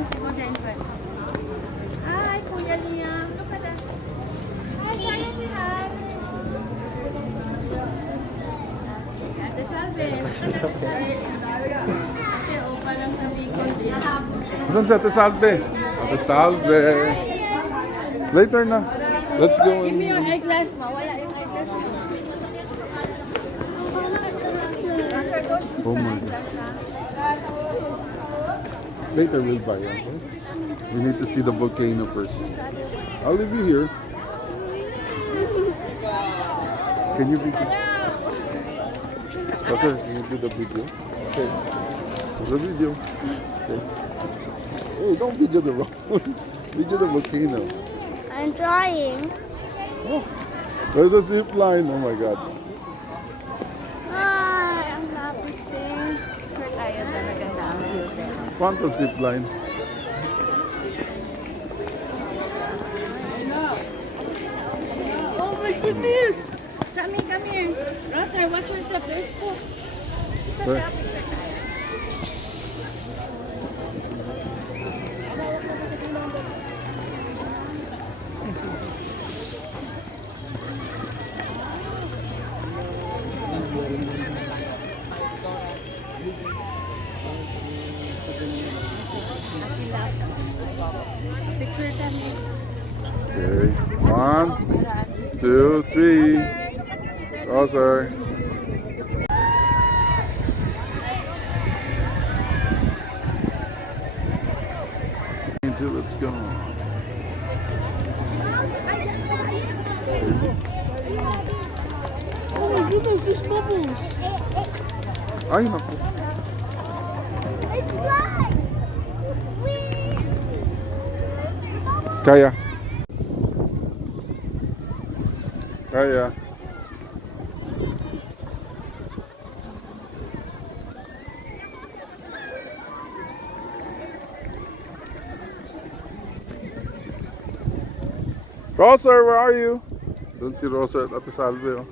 once you go there in front. Hi, Kuya Liam. Look at that. Hi, Sana, say hi. Ate Salve. Ate Salve. Ate, upa lang sa Bicol. Saan si Ate Salve? Ate Salve. Later na. Let's go. Give me your eyeglass, ma. Wala yung eyeglass. Oh my God. Later we'll buy one. Okay? We need to see the volcano first. I'll leave you here. Can you video? Sir, can you do the video? Okay. The video. Okay. Hey, don't video the road. Video the volcano. I'm trying. Oh, there's a zip line. Oh my God. Ang lapit din. Sure tayo talaga na ang view there. Want the zip line? Oh my goodness! Chami, come here. Rosa, watch your step. There's poop. Where? Picture kami. Okay. 1, 2, 3. Oh, sir. Let's go. Oh my goodness, there's bubbles. Ay, naku. It's flying. Kaya. Kaya. Rosa, where are you? Doon si Rosa at Ate Salve. Oh.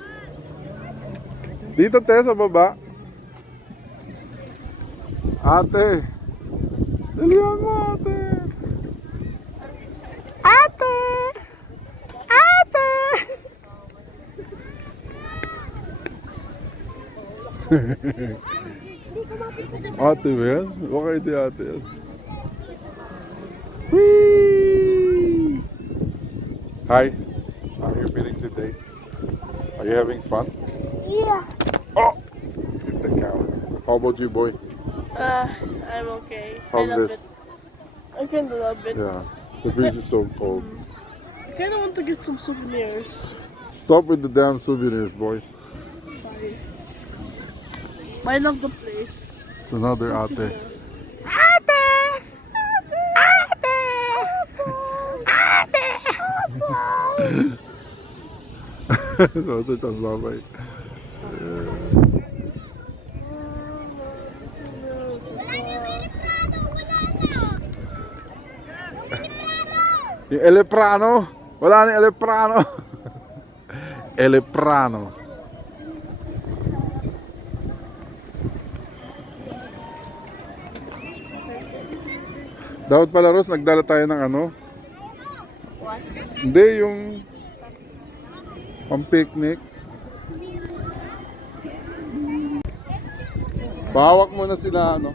Dito, te, sa baba. Ate. Dalihan mo, ate. Ate! Ate! Ate ba yan? Baka hindi ate yan. Whee! Hi, how are you feeling today? Are you having fun? Yeah. Oh! Hit the camera. How about you, boy? I'm okay. How's this? I kind of love it. Yeah, the breeze is so cold. I kind of want to get some souvenirs. Stop with the damn souvenirs, boys. Sorry. I love the place. It's another ate. So ito ang babay. Yung eleprano. Wala na eleprano. Eleprano. Dapat pala, Ros, nagdala tayo ng ano? What? Hindi, yung pang-picnic. Pahawak mo na sila, ano?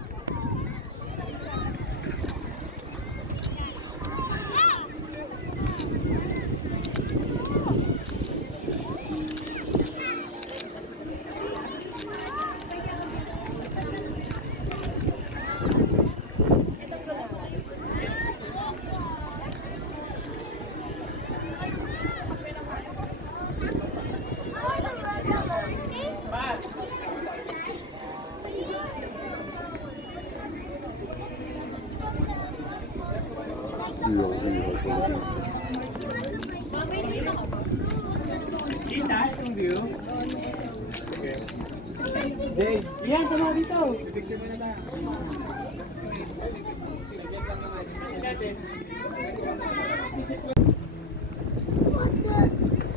Yan, sama dito. It's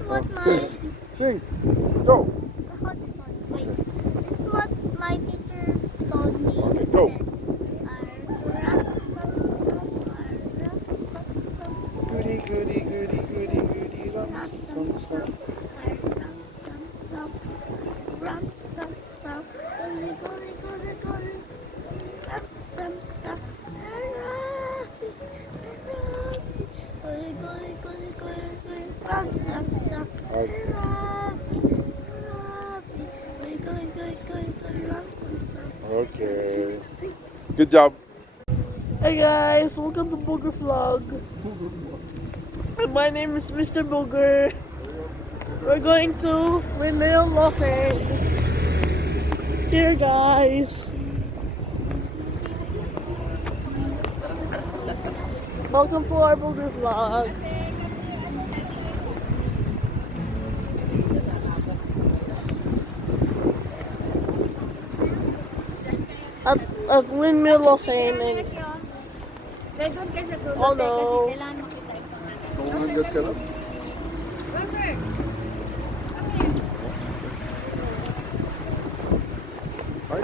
what my Sing! Go! wait. It's what my teacher told me. Okay, go. Are Good job. Hey guys, welcome to Booger Vlog. And my name is Mr. Booger. We're going to Windmill Lausanne. Here guys. Welcome to our Booger Vlog. At Windmill Lausanne. And Doon ka sa dulo, oh no. kasi kailangan makita ito. Nangangagat ka lang. Hi.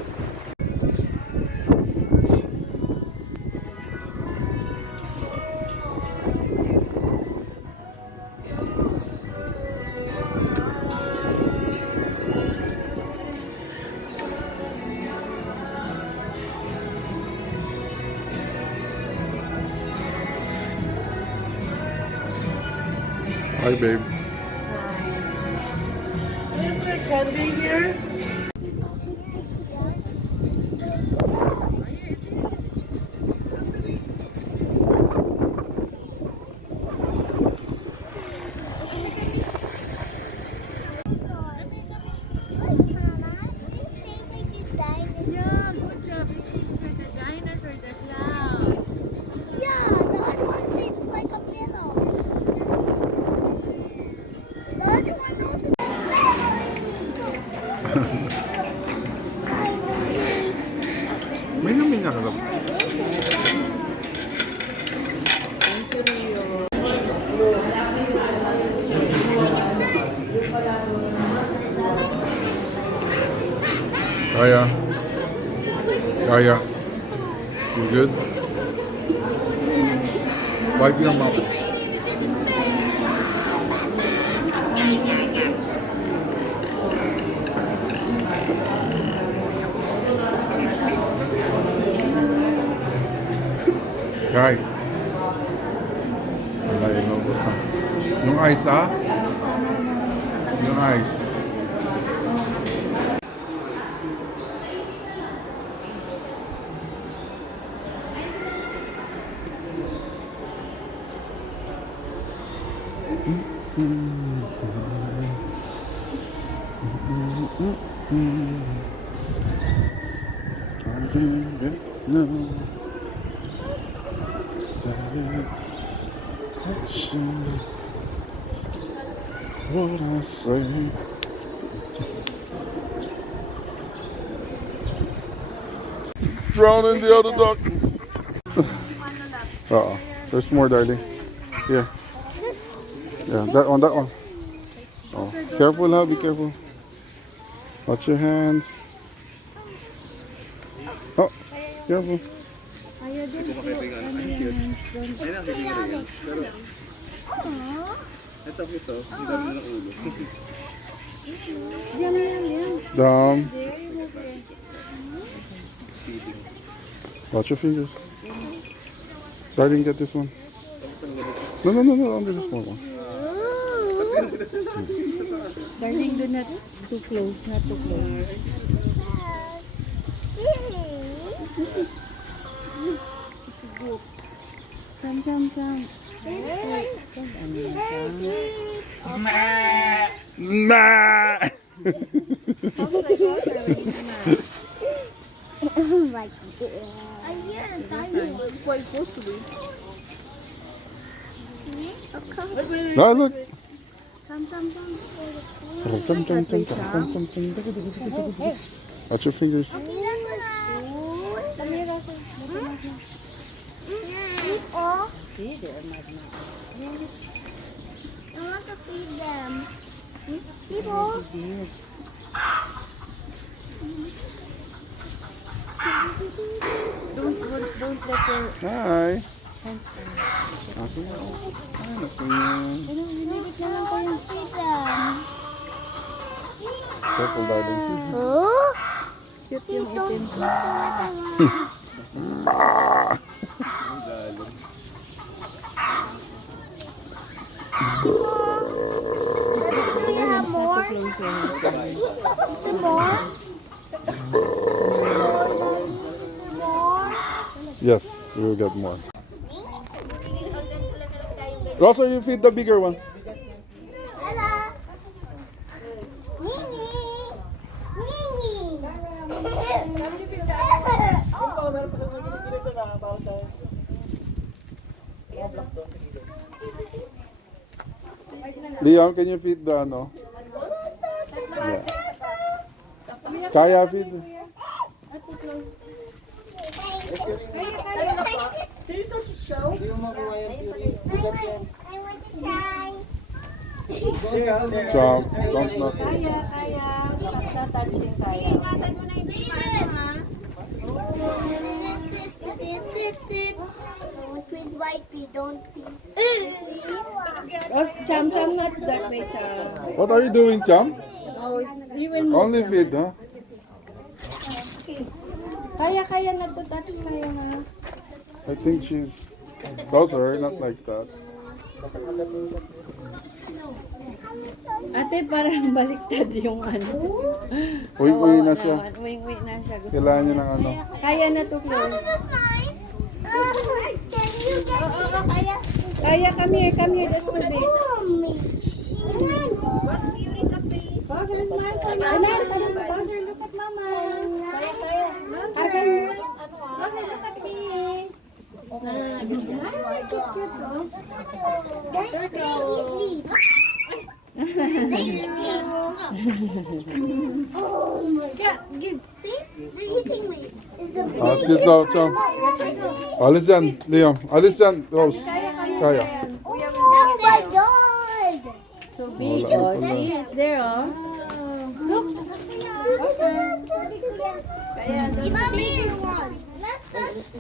Hi, babe. Is there candy here? Mama, this shape like a dinosaur. Yeah, good job. It's for the dinosaur, the cloud. Yeah, the other one shapes like a pillow. The other one also. May namin ka lang. Kaya. Kaya. You good? Wipe your mouth. Kay. Wala yung ubos na. Yung ice ah? Yung ice. What I say. Drowning the other duck. There's more, darling. Here. Yeah, that one, that one. Oh, careful, huh? Be careful. Watch your hands. Oh, careful. Ayaw din po. Ano yan? Ito, ito. Ang dami ng ulo. Yan, yan, yan. Down. There, okay. Watch your fingers. Darling, get this one. No, no, no, no, under the small one. Darling, do not too close, not too close. Come. Nah. Like this. I hear a tiny one. Quite close to me. No, look. Come. Watch your fingers. Oh, See, there are magnet. I want to feed them. People. Don't let your Hi. hands Ako na. Ay, naku yan. I want to feed them. Careful, darling. Oh, cute yung itim. do you have more? Some more? More? Yes, we'll get more. Rosa, you feed the bigger one. Hello. Mimi. Liam, can you feed the ano? Yeah. Kaya feed. I want to try. Jump. Don't knock it. Kaya. Touching kaya. Quiz white pea, don't pee. Oh, Cham, not that way, Cham. What are you doing, Cham? Oh, even Only feed, huh? Kaya na to touch kaya na. I think she's closer, not like that. Ate, parang baliktad yung ano. Uwi na siya. Uwi na siya. Gusto Kailangan niya ng ano. Kaya na to close. Can you get kaya? Kaya, come here, that's so big. Bowser, smile for mama. Bowser, look at mama. Bowser, look at me. Give. See? They're eating me. It's the Let's get out, Cham. Alis yan, Liam. Alis yan, Rose. Kaya. Oh my god! So big. Wala, Oh, wala. see? It's there, oh. Look. Mommy, let's touch the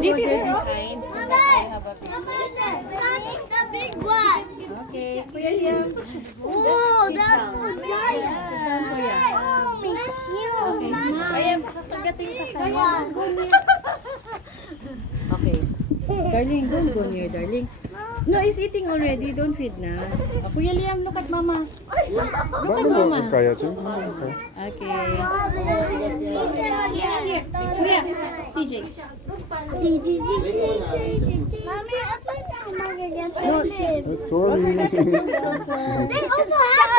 Did big you one. behind? Mama, let's touch the big one. Okay, Kuya Liam. Oh, that's so giant. Oh, me Okay, smile. Pagdating sa kanya. Okay. Darling, don't go near, darling. No, it's eating already. Don't feed na. Oh, Kuya Liam, look at mama. Bakit mo kaya, Cham? Okay. Okay. CJ. Mommy, I thought you were again. Sorry. They also have